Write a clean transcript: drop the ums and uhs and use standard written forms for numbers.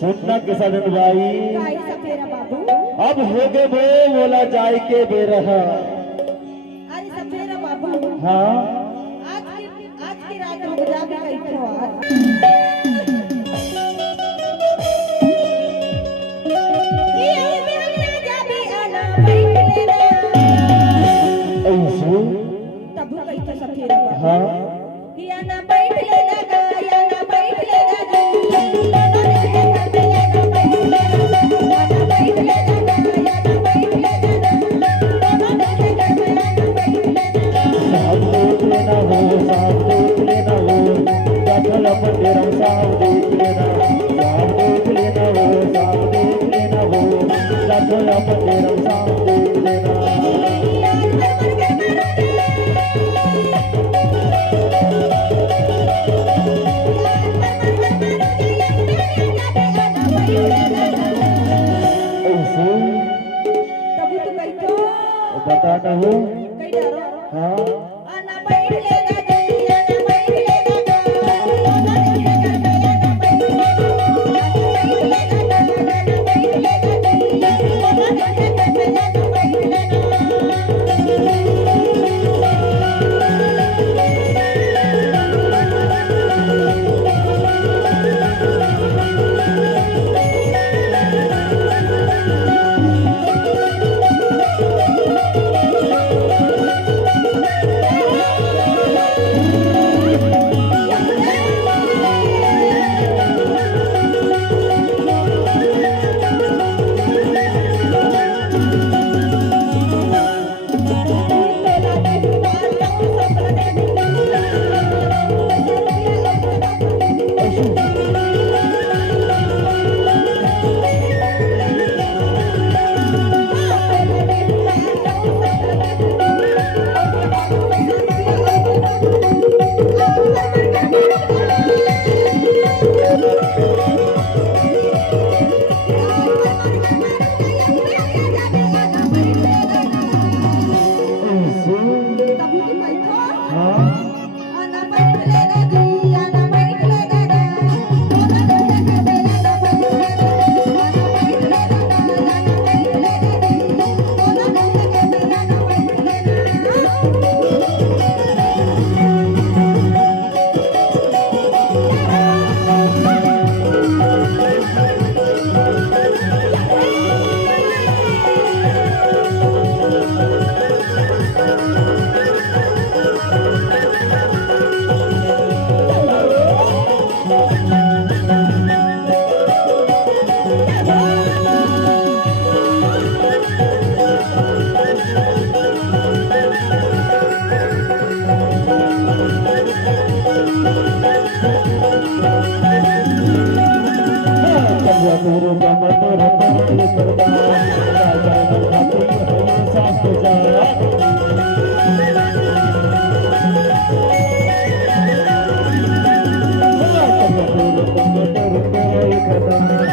सुनना किसान भाई काई सफेरा बाबू अब हो गए बे बोला जाए के बेरहा। अरे सफेरा बाबू हाँ आज की रात रुक जा भी कहीं तो हाँ या ना बैठ लेना गा या ना बैठ लेना गा या ना बैठ लेना गा या ना बैठ लेना साहब देख लेना हो साहब देख लेना हो जाखल मंदिर साहब देख लेना साहब देख लेना हो साहब देख लेना हो जाखल मंदिर साहब देख लेना। बताना हो हाँ आना बैठ लेना जल्दी आना बैठ लेना खत्म